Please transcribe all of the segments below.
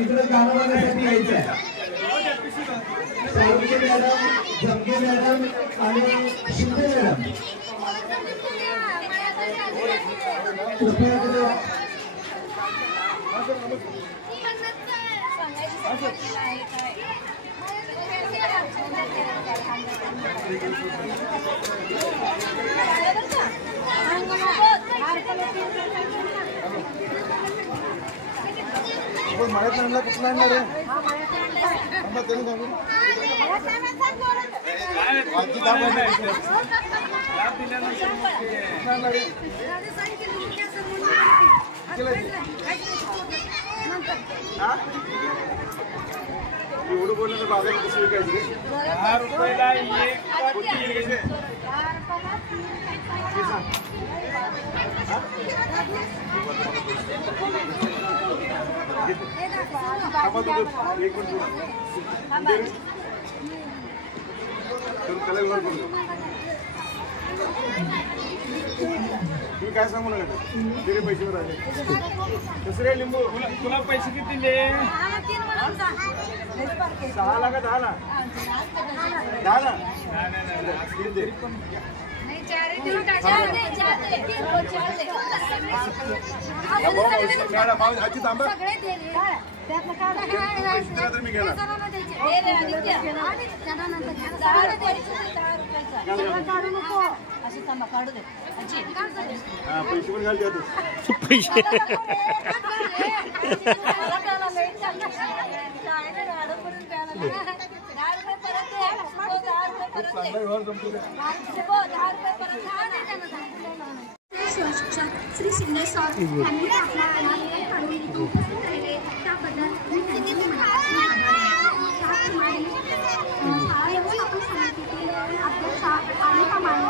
इकडे गाणं गाण्यासाठी यायचं आहे. साळुंखे मॅडम, जमगे मॅडम आणि शिंदे मॅडम मळ्यात आणला कुठला आणणार आहे एवढं बोललं तर बाजार कसं विकायचे 10 रुपयाला काय सांगू नका तेरे पैसे राहिले दुसरे लिंबू तुला पैसे किती दिले 6 ला का 10 ला 10 ला पैसे पण घाल पैसे श्री शिंदे सर यांनी आपल्या उपस्थित राहिले त्याबद्दल शाळा व्यवस्थापन समितीतील अध्यक्षा आणि त्याप्रमाणे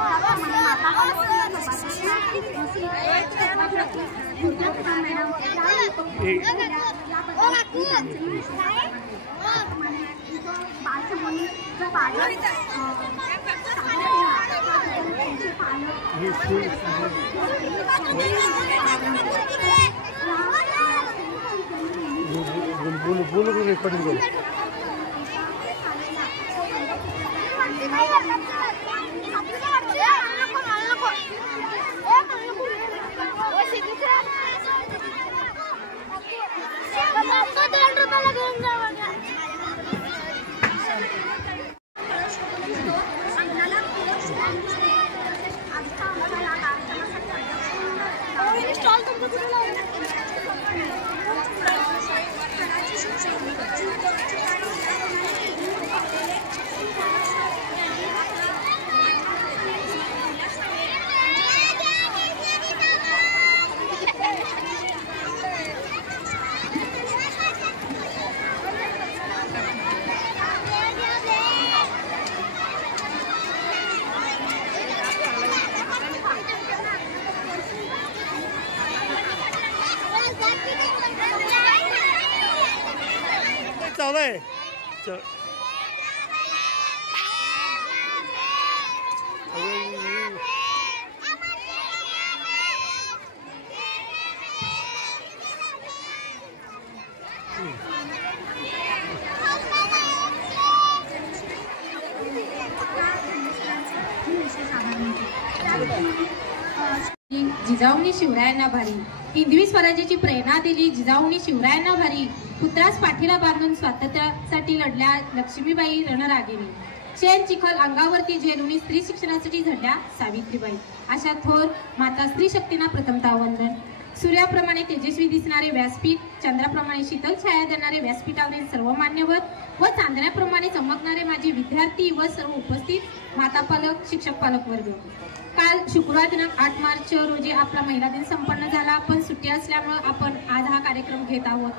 बोलो रेकॉर्डिंग करो चालू आहे जिजाऊनी शिवरायांना भारी हिंदवी स्वराज्याची प्रेरणा दिली जिजाऊनी शिवरायांना भारी पुत्रास पाठीला बांधून स्वातंत्र्यासाठी लढल्या लक्ष्मीबाई रणरागिणी शेण चिखल अंगावरती झेलून स्त्री शिक्षणासाठी झडल्या सावित्रीबाई अशा थोर माता स्त्री शक्तींना प्रथमतः वंदन. सूर्याप्रमाणे तेजस्वी दिसणारे व्यासपीठ चंद्राप्रमाणे शीतल छाया देणारे व्यासपीठावरील सर्व मान्यवर व चांदण्याप्रमाणे चमकणारे माझे विद्यार्थी व सर्व उपस्थित माता पालक शिक्षक पालक वर्ग. काल शुक्रवार दिनांक 8 मार्च रोजी आपला महिला दिन संपन्न झाला पण सुट्टी असल्यामुळे आपण आज हा कार्यक्रम घेत आहोत.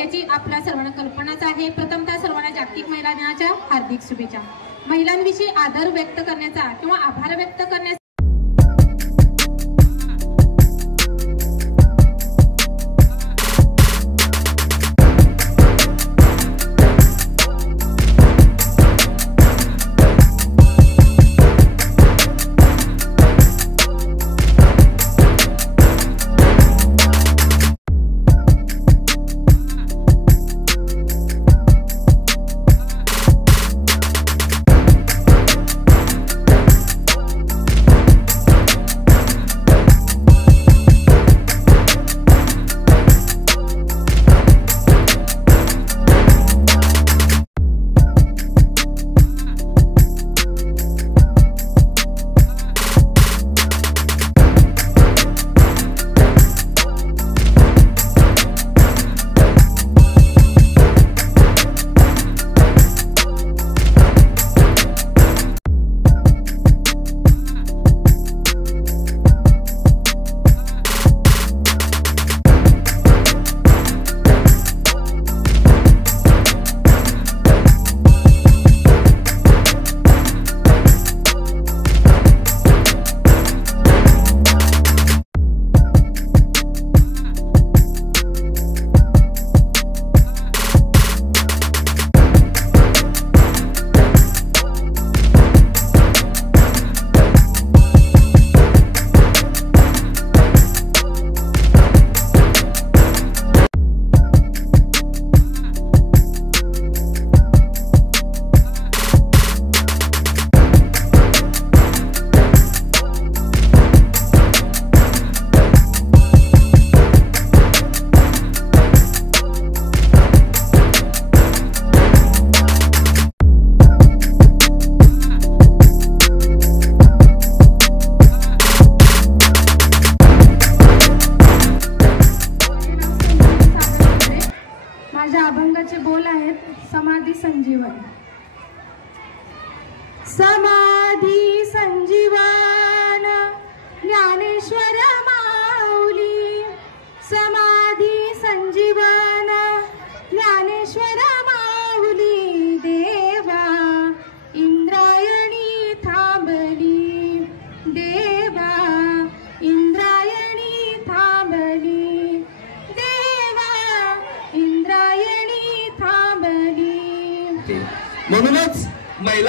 याची आपल्या सर्वांना कल्पनाच आहे. प्रथमतः सर्वांना जागतिक महिला दिनाच्या हार्दिक शुभेच्छा. महिलांविषयी आदर व्यक्त करण्याचा किंवा आभार व्यक्त करण्याचा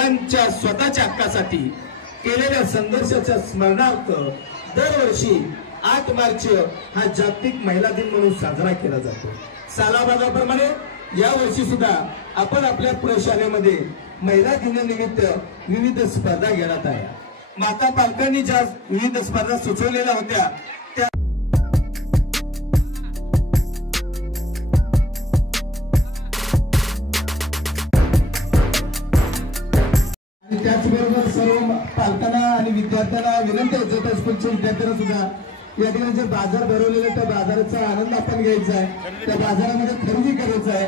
महिलांच्या स्वतःच्या हक्कासाठी केलेल्या संघर्षाच्या स्मरणार्थ दरवर्षी 8 मार्च हा जागतिक महिला दिन म्हणून साजरा केला जातो. सालाबादाप्रमाणे या वर्षी सुद्धा आपण आपल्या प्रशालेमध्ये महिला दिनानिमित्त विविध स्पर्धा घेण्यात आहे. माता पालकांनी ज्या विविध स्पर्धा सुचवलेल्या होत्या त्या आणि त्याचबरोबर सर्व पालकांना आणि विद्यार्थ्यांना विनंती आहे, जत स्कूलच्या विद्यार्थ्यांना सुद्धा या ठिकाणी जे बाजार भरवलेले त्या बाजाराचा आनंद आपण घ्यायचा आहे, त्या बाजारामध्ये खरेदी करायचं आहे.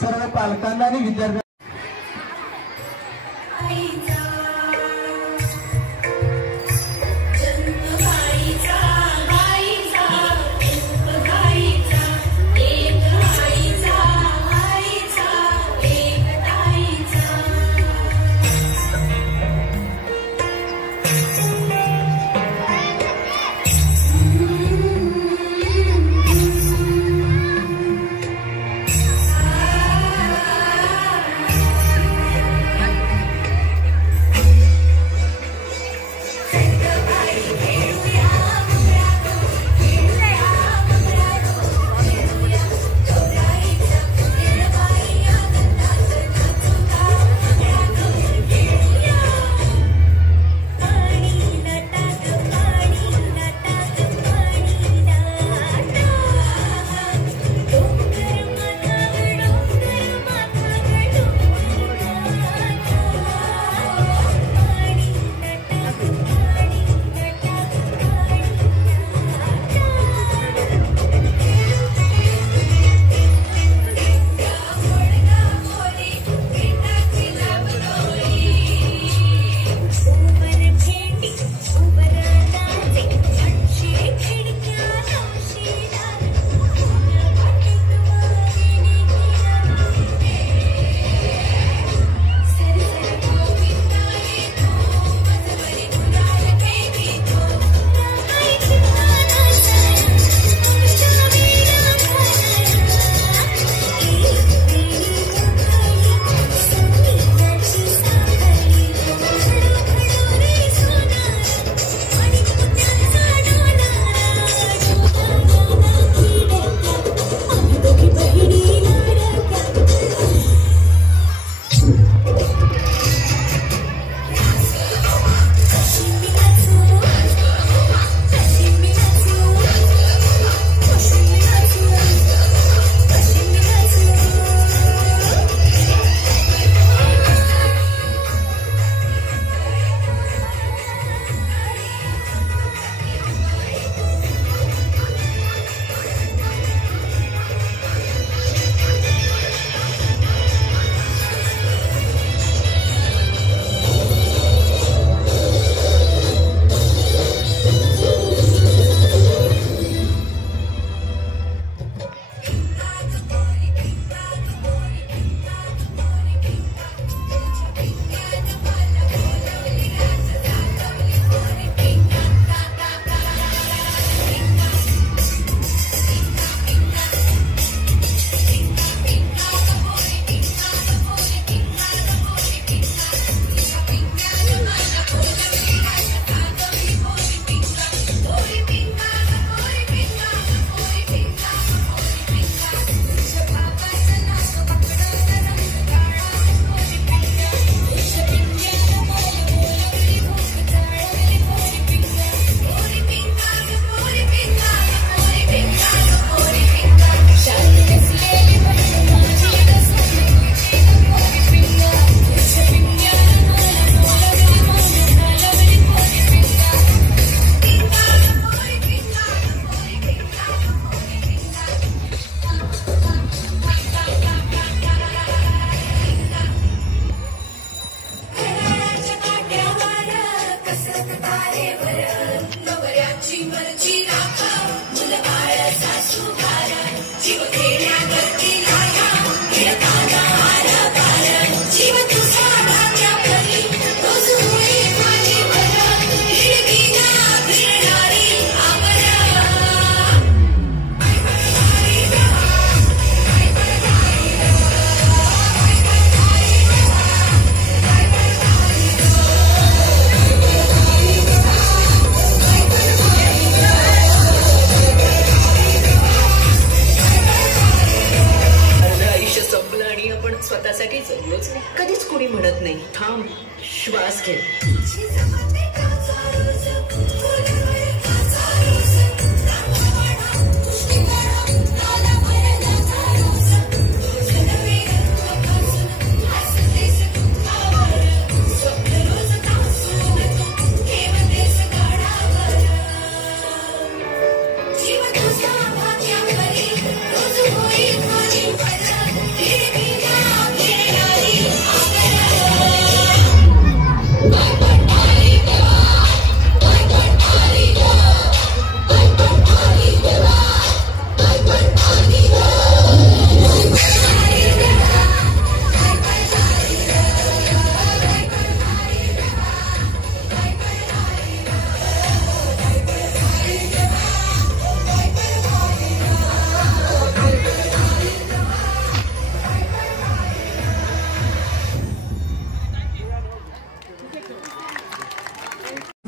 सर्व पालकांना आणि विद्यार्थ्यांना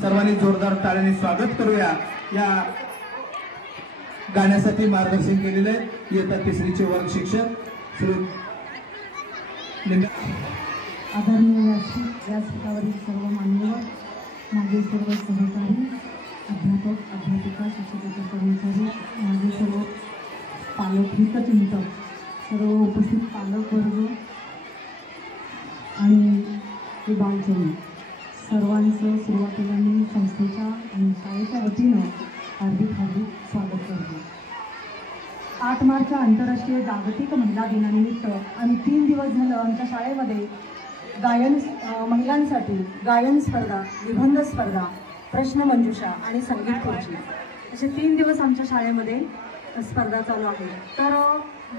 सर्वांनी जोरदार टाळ्यांनी स्वागत करूया। या गाण्यासाठी मार्गदर्शन केलेले इयत्ता तिसरीचे वर्ग शिक्षक श्री आदरणीय व्यासपीठावरील सर्व मान्यवर, माझे सर्व सहकारी, अध्यापक, अध्यापिका, शिक्षकेतर कर्मचारी, माझे सर्व पालक, हितचिंतक, सर्व उपस्थित पालक वर्ग आणि बालचमी सर्वांचं सुरुवातीला मी संस्थेच्या आणि शाळेच्या वतीनं हार्दिक स्वागत करते। 8 मार्च आंतरराष्ट्रीय जागतिक महिला दिनानिमित्त आम्ही 3 दिवस झालं आमच्या शाळेमध्ये महिलांसाठी गायन स्पर्धा, निबंध स्पर्धा, प्रश्नमंजुषा आणि संगीत खुर्ची असे 3 दिवस आमच्या शाळेमध्ये स्पर्धा चालू आहे। तर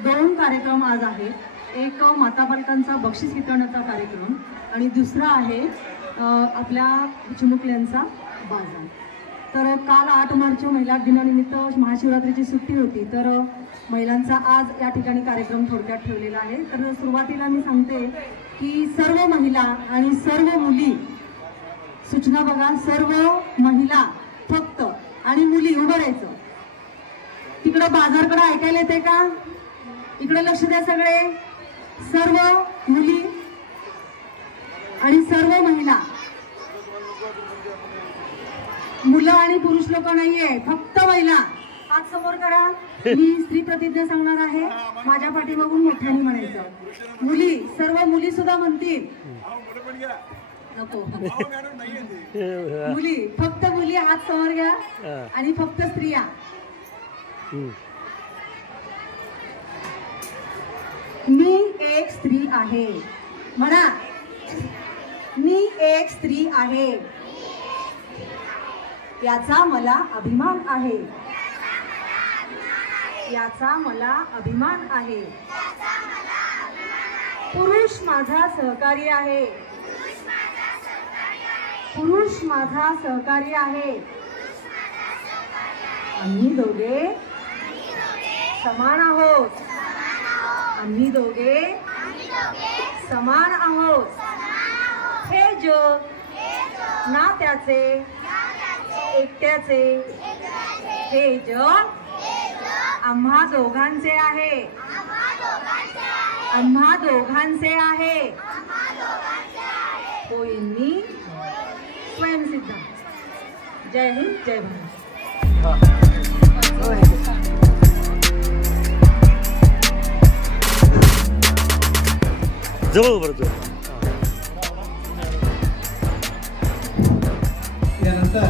2 कार्यक्रम आज आहेत। एक माता बालकांचा बक्षीस वितरणाचा कार्यक्रम आणि दुसरा आहे आपल्या चिमुकल्यांचा बाजार। तर काल 8 मार्च महिला दिनानिमित्त महाशिवरात्रीची सुट्टी होती, तर महिलांचा आज या ठिकाणी कार्यक्रम थोडक्यात ठेवलेला आहे। तर सुरुवातीला मी सांगते की सर्व महिला आणि सर्व मुली, सूचना बघा, सर्व महिला फक्त आणि मुली उभं राहायचं। तिकडं बाजारकडे ऐकायला येते का? इकडे लक्ष द्या सगळे, सर्व मुली आणि सर्व महिला, मुलं आणि पुरुष लोक नाहीये, फक्त महिला। हात समोर करा, मी स्त्री प्रतिज्ञा सांगणार आहे, माझ्या पाठी बघून मोठ्याने म्हणायचं। मुली, सर्व मुली सुद्धा म्हणतील, नको मुली, फक्त मुली हात समोर घ्या आणि फक्त स्त्रिया। मी एक स्त्री आहे म्हणा, मी एक स्त्री आहे, याचा मला अभिमान आहे, याचा मला अभिमान आहे। पुरुष माझा सहकारी आहे, पुरुष माझा सहकारी आहे, आम्ही दोघे समान आहोत, आम्ही दोघे समान आहोत। हे जग नात्याचे एकट्याचे, हे जग आम्हा दोघांचे आहे, आम्हा दोघांचे आहे। होईनी स्वयंसिद्ध। जय हिंद, जय भारत। जवळ भरतो यानंतर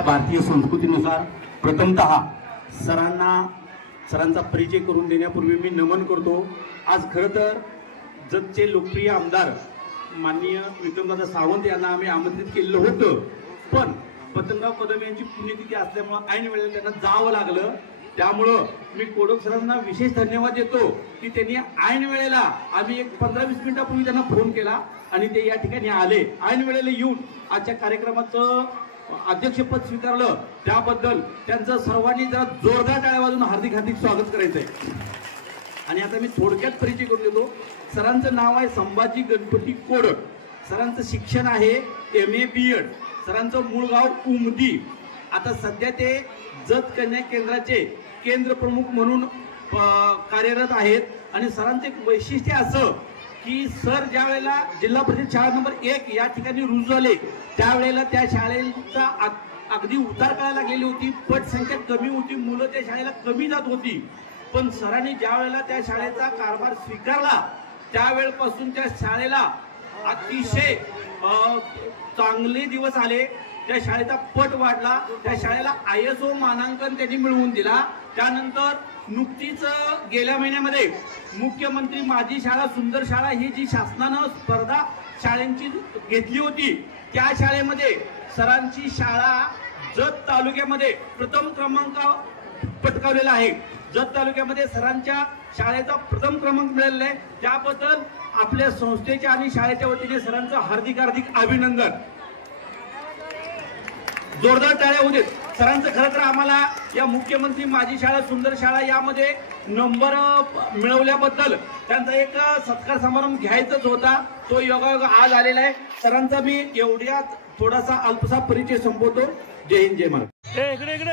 आपल्या भारतीय संस्कृतीनुसार प्रथमतः सरांचा परिचय करून देण्यापूर्वी मी नमन करतो. आज खरं तर जतचे लोकप्रिय आमदार माननीय विक्रमदादा सावंत यांना आम्ही आमंत्रित केलेलं होतं, पण पतंगराव कदम यांची पुण्यतिथी असल्यामुळं ऐन वेळेला त्यांना जावं लागलं. त्यामुळं मी कोडक सरांना विशेष धन्यवाद देतो की त्यांनी ऐन वेळेला, आम्ही एक 15-20 मिनिटापूर्वी त्यांना फोन केला आणि ते या ठिकाणी आले, ऐन वेळेला येऊन आजच्या कार्यक्रमाचं अध्यक्षपद स्वीकारलं. त्याबद्दल त्यांचं सर्वांनी जरा जोरदार टाळ्या वाजून हार्दिक हार्दिक स्वागत करायचंय. आणि आता मी थोडक्यात परिचय करून देतो. सरांचं नाव आहे संभाजी गणपती कोडक. सरांचं शिक्षण आहे MA BEd. सरांचं मूळ गाव उमदी. आता सध्या ते जत कन्या केंद्राचे केंद्र प्रमुख म्हणून कार्यरत आहेत. आणि सरांचं एक वैशिष्ट्य असं की सर ज्या वेळेला जिल्हा परिषद शाळा नंबर 1 या ठिकाणी रुजू झाले त्यावेळेला त्या शाळेचा अगदी उतार करायला लागलेली होती. पटसंख्या कमी होती, मुलं त्या शाळेला कमी जात होती. पण सरांनी ज्या वेळेला त्या शाळेचा कारभार स्वीकारला त्यावेळेपासून त्या शाळेला अतिशय चांगले दिवस आले. त्या शाळेचा पट वाढला. त्या शाळेला ISO मानांकन त्यांनी मिळवून दिला. त्यानंतर नुकतीच गेल्या महिन्यामध्ये मुख्यमंत्री माझी शाळा सुंदर शाळा ही जी शासनानं स्पर्धा शाळांची घेतली होती त्या शाळेमध्ये सरांची शाळा जत तालुक्यामध्ये प्रथम क्रमांक पटकावलेला आहे. जत तालुक्यामध्ये सरांच्या शाळेचा प्रथम क्रमांक मिळालेला आहे. त्याबद्दल आपल्या संस्थेच्या आणि शाळेच्या वतीने सरांचं हार्दिक हार्दिक अभिनंदन. जोरदार टाळ्या होऊ देत. सरांचं खरं तर आम्हाला या मुख्यमंत्री माझी शाळा सुंदर शाळा यामध्ये नंबर मिळवल्याबद्दल त्यांचा एक सत्कार समारंभ घ्यायचाच होता. तो योगायोग आज आलेला आहे. सरांचा मी एवढ्यात थोडासा अल्पसा परिचय संपवतो. जय हिंद, जय महाराष्ट्र. इकडे इकडे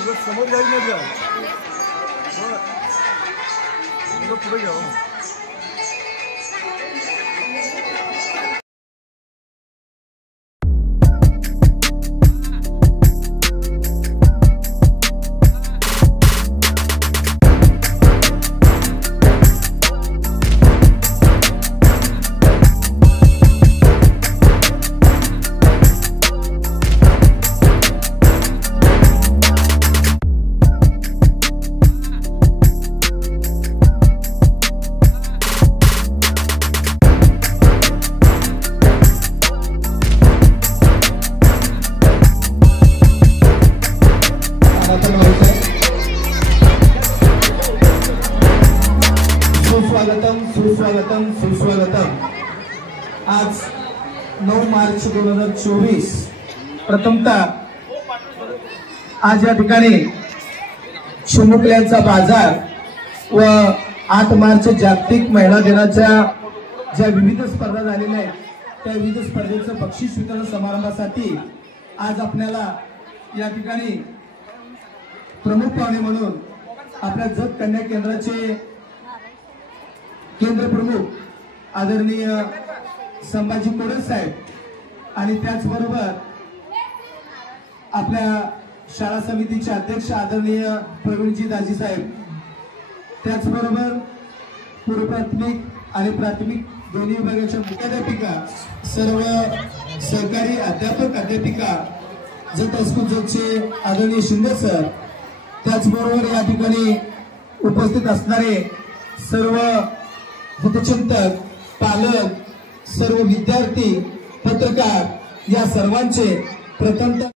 इकडे समोर जाईल ना पुढे घ्या. सुस्वागतम सुस्वागतम. आज 9 मार्च 2024 प्रथमतः आज या ठिकाणी चिमुकल्यांचा बाजार व 8 मार्च जागतिक महिला दिनाच्या ज्या विविध स्पर्धा झालेल्या आहेत त्या विविध स्पर्धेचं बक्षीस वितरण समारंभासाठी आज आपल्याला या ठिकाणी प्रमुख पाहुणे म्हणून आपल्या जत कन्या केंद्राचे केंद्र प्रमुख आदरणीय संभाजी कोडक साहेब आणि त्याचबरोबर आपल्या शाळा समितीचे अध्यक्ष आदरणीय प्रवीणजी दाजी साहेब, त्याचबरोबर पूर्व प्राथमिक आणि प्राथमिक दोन्ही विभागाच्या मुख्याध्यापिका, सर्व सहकारी अध्यापक अध्यापिका, जत हायस्कूलचे आदरणीय शिंदे सर, त्याचबरोबर या ठिकाणी उपस्थित असणारे सर्व हितचिंतक, पालक, सर्व विद्यार्थी, पत्रकार या सर्वांचे प्रथमतः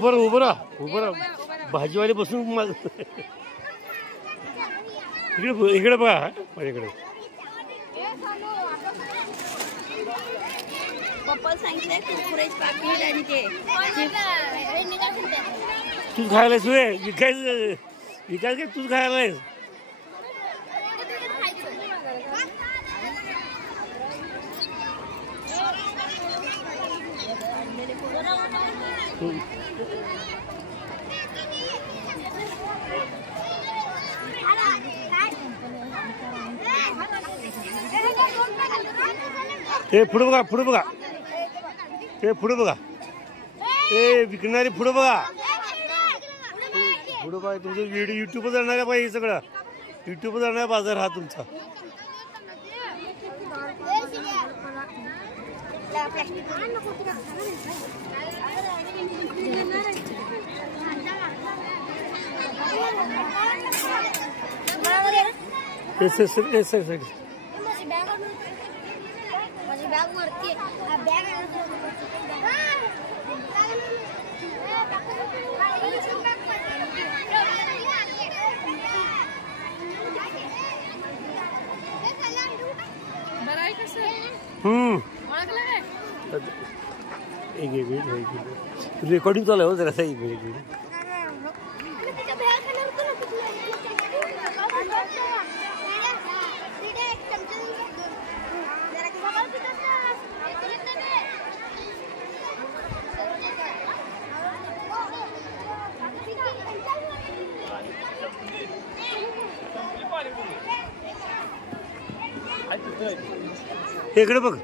बोलो उभं राहा भाजीवाले बसून इकडे बघा माझ्याकडे. तूच खायला विकायचं काय तूच खायला आहेस. ते पुढे बघा ते पुढे बघा ते विकणारे पुढे बघा तुमचं व्हिडिओ युट्यूबवर जाणार आहे पाहिजे. सगळं युट्यूबवर जाणार बाजार हा तुमचा. रेकॉर्डिंग चालू आहे हो जरा एक मिनिट. इकडे बघ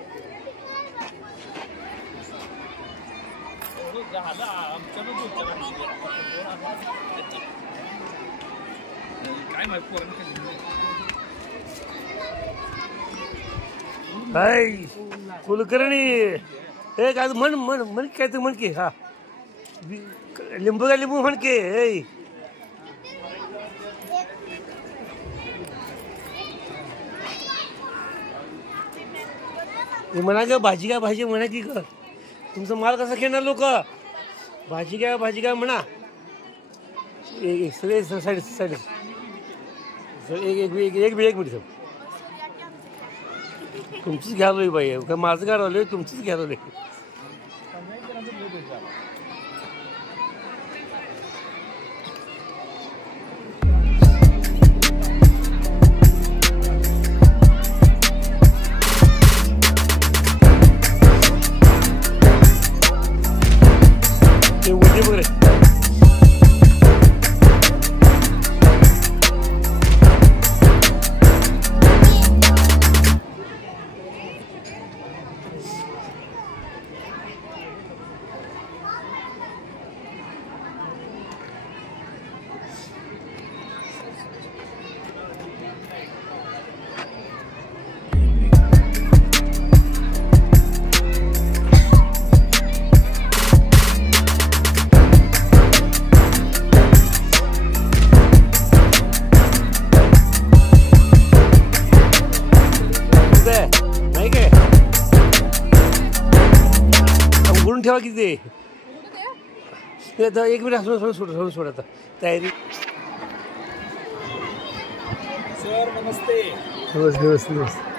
कुलकर्णी हे काय म्हण काय तू म्हण की. हा लिंबू का लिंबू म्हण की. म्हणा ग भाजी काय भाजी म्हणा की ग. तुमचा माल कसा घेणार लोक. भाजी काय म्हणा. सगळे साईड एक मिनिट तुमचंच घ्यालोय बाई. काय माझं काय राहिलोय तुमचंच घ्यालोय. उघडून ठेवा किती ते आता 1 मिनिट सोडून सोड आता तयारी. सर नमस्ते. नमस्ते.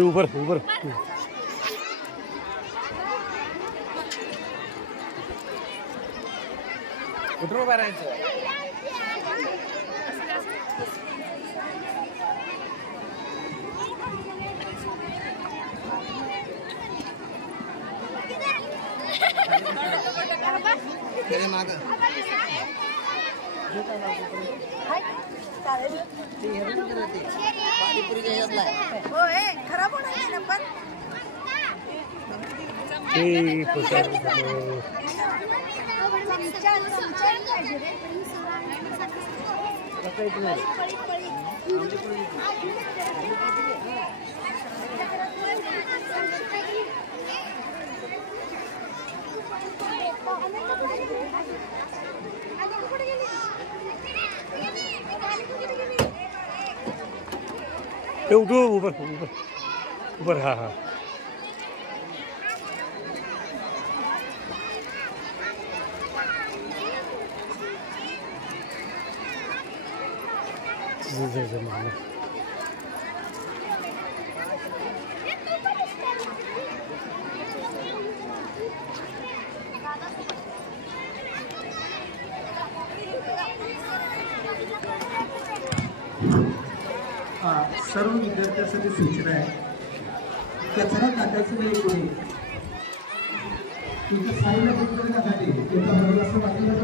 ऊपर कुठून भरायचं. खराब होणार पण ऊपर हाँ सर्व विद्यार्थ्यांसाठी सूचना आहे. कचरा टाकायचं नाही कोणी. तुमच्या साईला बघण्यासाठी एका बरोबर असं वाटलं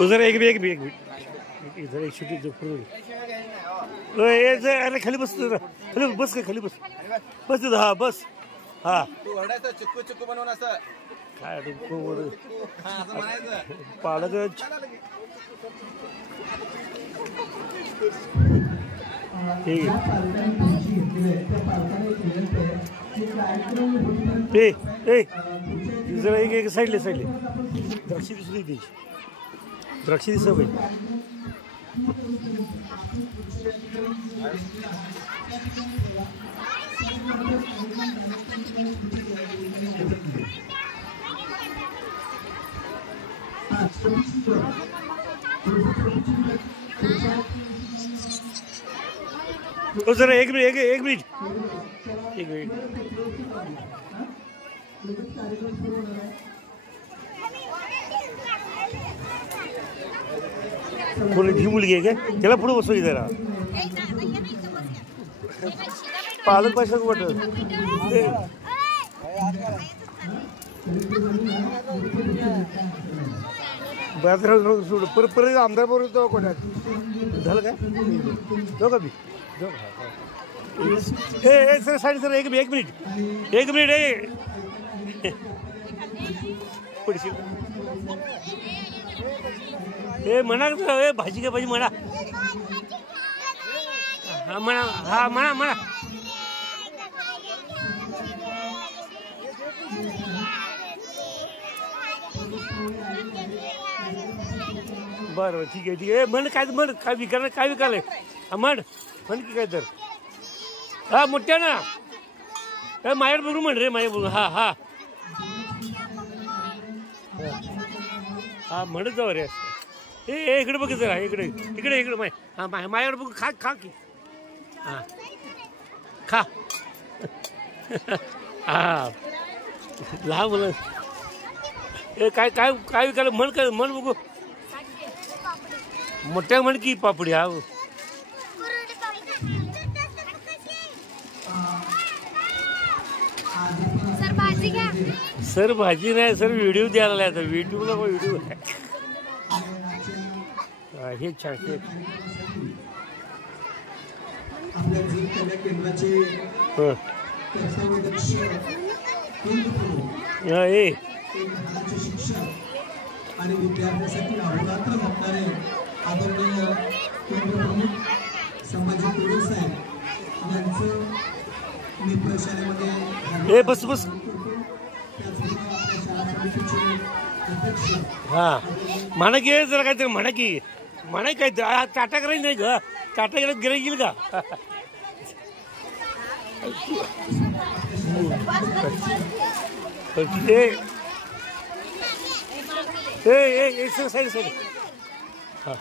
उधर एक भी इधर एक छोटी जो अरे खाली बस खाली बस काय खाली बस बस तिथं हा बस हा तू ओरडायचं चिक्कू चिक्कू बनवून असं काय असं म्हणायचं पालक ठीक ज्या पालकांनी तुमची घेतलेली आहे त्या पालकांना एक विनंती आहे की कार्यक्रम होईपर्यंत जरा एक साईडले द्राक्षी दिसली त्याची द्राक्षी दिसत पाहिजे जरा एक मिनिट कोणी ही मुलगी आहे काय त्याला पुढे बसवली जरा पालक पैशाच वाटत सोड परत आमदार बरोबर कोणात झालं काय जाऊ का मी ए सर साडी सर एक मिनिट पडशील म्हणा भाजी काय भाजी म्हणा हा म्हणा बरं ठीक आहे म्हण काय विकायलंय म्हण की काय तर हा मोठ्या ना माझ्यावर बघून म्हण रे माझ्या बघून हा म्हणत जाऊ रे ए इकडे बघ जरा इकडे माझ्यावर बघ खा की हा खा हा लहान मुलं काय विकायला म्हण बघू मोठ्या म्हण की पापडी हा सर भाजी नाही सर व्हिडिओ द्यायला आता व्हिडिओला व्हिडिओ हे छान आपल्या जीव कन्या केंद्राचे कर्तव्यदक्ष शिक्षक आणि विद्यार्थ्यांसाठी अहोरात्र झटणारे आदरणीय केंद्र प्रमुख संभाजी कोडे साहेब यांचं मी प्रशालेमध्ये बस हा म्हणा की जरा काहीतरी म्हणा काय टाटा करायचं नाही ग टाटा गेला गिराई गेल का साईड हा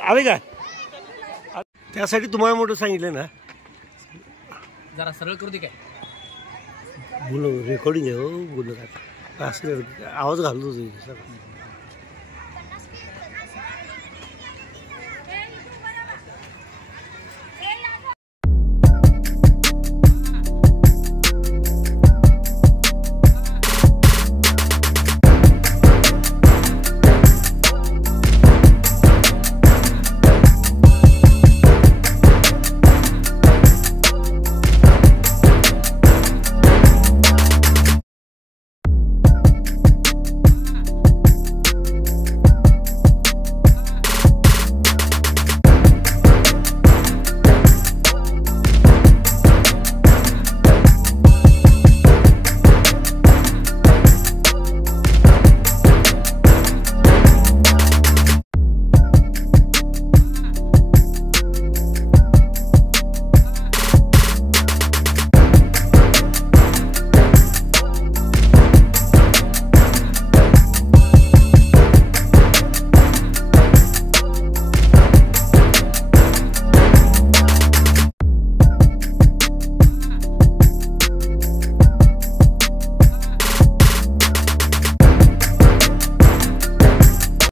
आले का त्यासाठी तुम्हाला मोठं सांगितलं ना जरा सरळ करू दे काय बोल रेकॉर्डिंग आहे हो बोल का असं आवाज घालतो सर